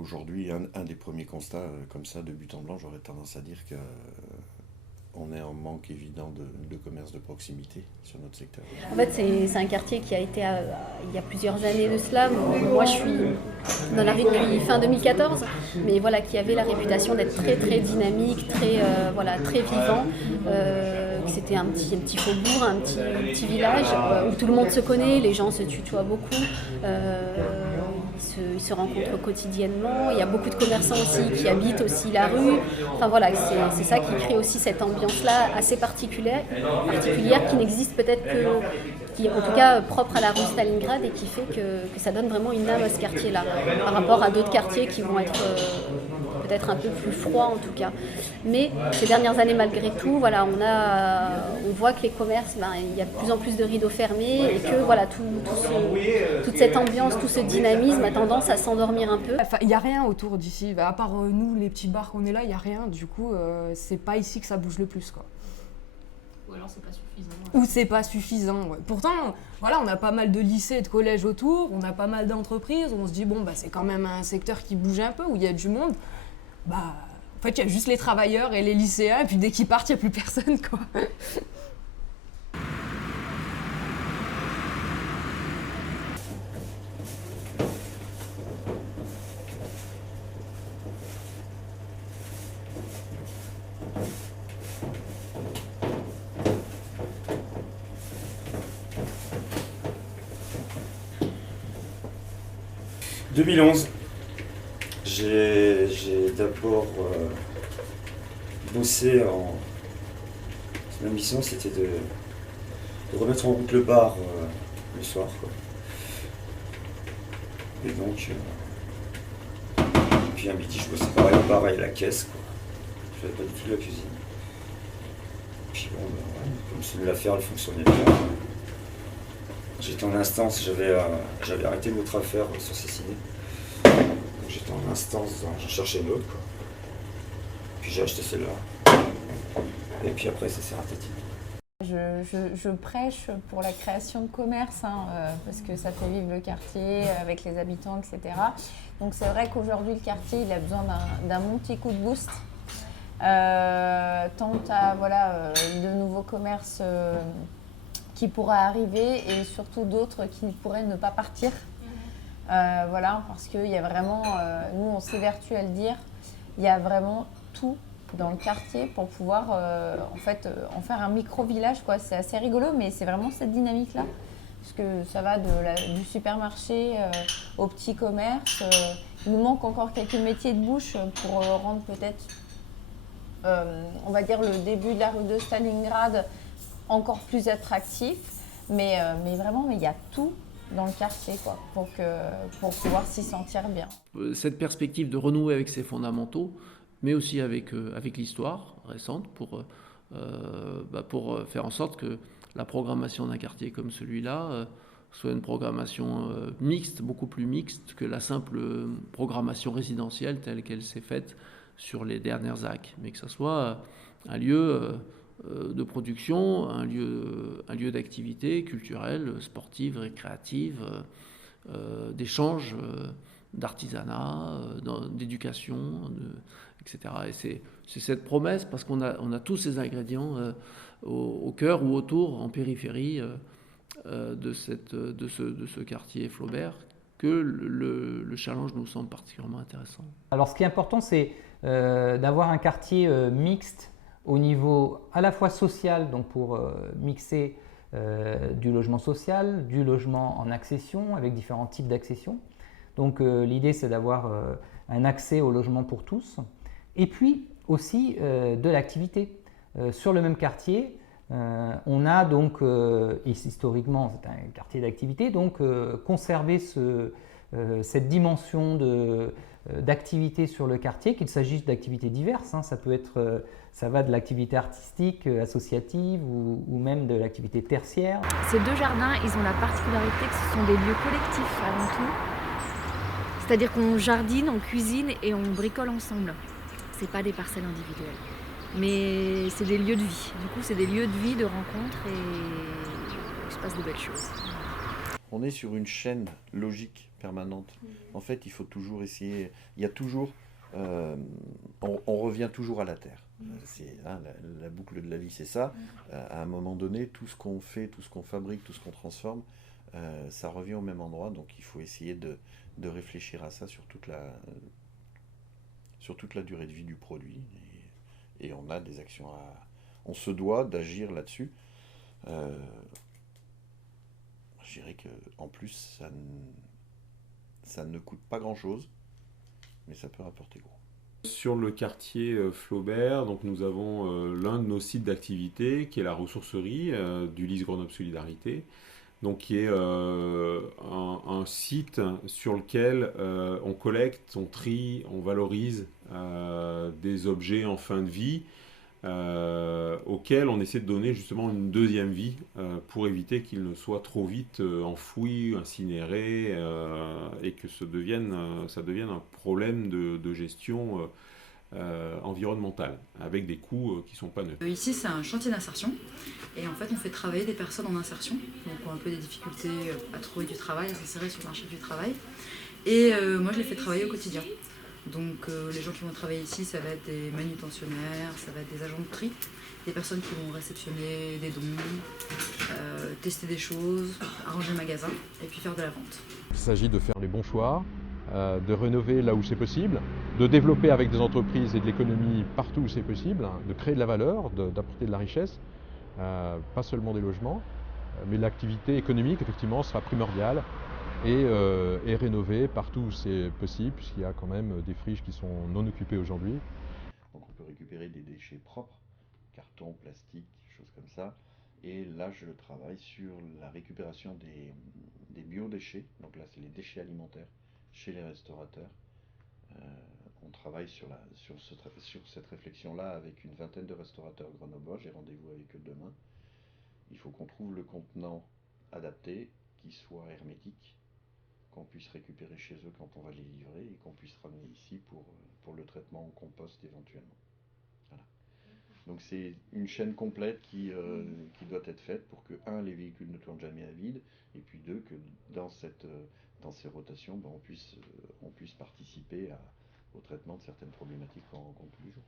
Aujourd'hui, un des premiers constats comme ça de but en blanc, j'aurais tendance à dire que on est en manque évident de commerce de proximité sur notre secteur. En fait, c'est un quartier qui a été, il y a plusieurs années de cela. Moi, je suis dans la rue depuis fin 2014, mais voilà, qui avait la réputation d'être très très dynamique, très, voilà, très vivant. C'était un petit faubourg, un petit village où tout le monde se connaît, les gens se tutoient beaucoup. Ils se rencontrent quotidiennement. Il y a beaucoup de commerçants aussi qui habitent aussi la rue. Enfin voilà, c'est ça qui crée aussi cette ambiance-là assez particulière qui n'existe peut-être que, qui est en tout cas propre à la rue Stalingrad et qui fait que ça donne vraiment une âme à ce quartier-là, par rapport à d'autres quartiers qui vont être peut-être un peu plus froids en tout cas. Mais ces dernières années, malgré tout, voilà, on voit que les commerces, il y a de plus en plus de rideaux fermés et que voilà, toute cette ambiance, tout ce dynamisme a tendance à s'endormir un peu. Enfin, il n'y a rien autour d'ici, à part nous, les petits bars qu'on est là, il n'y a rien. Du coup, c'est pas ici que ça bouge le plus, quoi. Ou alors c'est pas suffisant. Ou c'est pas suffisant. Ouais. Pourtant, voilà, on a pas mal de lycées et de collèges autour, on a pas mal d'entreprises, on se dit, bon, bah, c'est quand même un secteur qui bouge un peu, où il y a du monde. Bah, en fait, il y a juste les travailleurs et les lycéens, et puis dès qu'ils partent, il n'y a plus personne, quoi. « 2011, j'ai d'abord bossé en... Ma mission, c'était de remettre en route le bar le soir, quoi. Et donc, puis un midi, je bossais pareil au bar et à la caisse, quoi. Je faisais pas du tout de la cuisine. Puis bon, ouais, comme l'affaire, elle fonctionnait bien. J'étais en instance, j'avais arrêté une autre affaire sur Céciné. Donc j'étais en instance, j'en cherchais une autre, quoi. Puis j'ai acheté celle-là. Et puis après, ça s'est raté. Je prêche pour la création de commerce, parce que ça fait vivre le quartier avec les habitants, etc. Donc c'est vrai qu'aujourd'hui, le quartier il a besoin d'un bon petit coup de boost. Tant à de nouveaux commerces qui pourraient arriver et surtout d'autres qui pourraient ne pas partir. Parce qu'il y a vraiment, nous on s'évertue à le dire, il y a vraiment tout dans le quartier pour pouvoir en faire un micro-village, quoi. C'est assez rigolo, mais c'est vraiment cette dynamique-là. Parce que ça va du supermarché au petit commerce. Il nous manque encore quelques métiers de bouche pour rendre peut-être, on va dire, le début de la rue de Stalingrad encore plus attractif. Mais vraiment, il y a tout dans le quartier, quoi, pour pouvoir s'y sentir bien. Cette perspective de renouer avec ses fondamentaux, mais aussi avec l'histoire récente pour faire en sorte que la programmation d'un quartier comme celui-là soit une programmation mixte, beaucoup plus mixte que la simple programmation résidentielle telle qu'elle s'est faite sur les dernières ZAC, mais que ça soit un lieu de production, un lieu d'activité culturelle, sportive, récréative, d'échange, d'artisanat, d'éducation, etc. Et c'est cette promesse, parce qu'on a tous ces ingrédients au cœur ou autour, en périphérie de ce quartier Flaubert, que le challenge nous semble particulièrement intéressant. Alors ce qui est important, c'est d'avoir un quartier mixte au niveau à la fois social, donc pour mixer du logement social, du logement en accession, avec différents types d'accession. Donc l'idée, c'est d'avoir un accès au logement pour tous, et puis aussi de l'activité. Sur le même quartier, on a donc, historiquement, c'est un quartier d'activité, donc conserver cette dimension d'activité sur le quartier, qu'il s'agisse d'activités diverses, ça peut être, ça va de l'activité artistique, associative ou même de l'activité tertiaire. Ces deux jardins, ils ont la particularité que ce sont des lieux collectifs avant tout. C'est-à-dire qu'on jardine, on cuisine et on bricole ensemble. C'est pas des parcelles individuelles. Mais c'est des lieux de vie. Du coup, c'est des lieux de vie, de rencontres et il se passe de belles choses. On est sur une chaîne logique permanente. En fait, il faut toujours essayer. Il y a toujours. On revient toujours à la terre. La boucle de la vie, c'est ça. À un moment donné, tout ce qu'on fait, tout ce qu'on fabrique, tout ce qu'on transforme, ça revient au même endroit. Donc, il faut essayer de réfléchir à ça sur toute la durée de vie du produit. Et on a des actions on se doit d'agir là-dessus. Je dirais qu'en plus, ça ne coûte pas grand-chose, mais ça peut rapporter gros. Sur le quartier Flaubert, donc nous avons l'un de nos sites d'activité qui est la ressourcerie d'Ulysse Grenoble Solidarité, donc qui est un site sur lequel on collecte, on trie, on valorise des objets en fin de vie auxquels on essaie de donner justement une deuxième vie pour éviter qu'ils ne soient trop vite enfouis, incinérés et que ça devienne un problème de gestion environnementale avec des coûts qui ne sont pas neutres. Ici c'est un chantier d'insertion et en fait on fait travailler des personnes en insertion donc qui ont un peu des difficultés à trouver du travail, à s'insérer sur le marché du travail et moi je les fais travailler au quotidien. Donc les gens qui vont travailler ici, ça va être des manutentionnaires, ça va être des agents de tri, des personnes qui vont réceptionner des dons, tester des choses, arranger le magasin et puis faire de la vente. Il s'agit de faire les bons choix, de rénover là où c'est possible, de développer avec des entreprises et de l'économie partout où c'est possible, de créer de la valeur, d'apporter de la richesse, pas seulement des logements, mais l'activité économique effectivement sera primordiale. Et rénover partout où c'est possible, puisqu'il y a quand même des friches qui sont non occupées aujourd'hui. Donc on peut récupérer des déchets propres, carton, plastique, choses comme ça. Et là, je travaille sur la récupération des biodéchets. Donc là, c'est les déchets alimentaires chez les restaurateurs. On travaille sur cette réflexion-là avec une vingtaine de restaurateurs grenoblois. J'ai rendez-vous avec eux demain. Il faut qu'on trouve le contenant adapté, qui soit hermétique, qu'on puisse récupérer chez eux quand on va les livrer et qu'on puisse ramener ici pour le traitement en compost éventuellement. Voilà. Donc c'est une chaîne complète qui doit être faite pour que, un, les véhicules ne tournent jamais à vide, et puis deux, que dans ces rotations, on puisse participer au traitement de certaines problématiques qu'on rencontre tous les jours.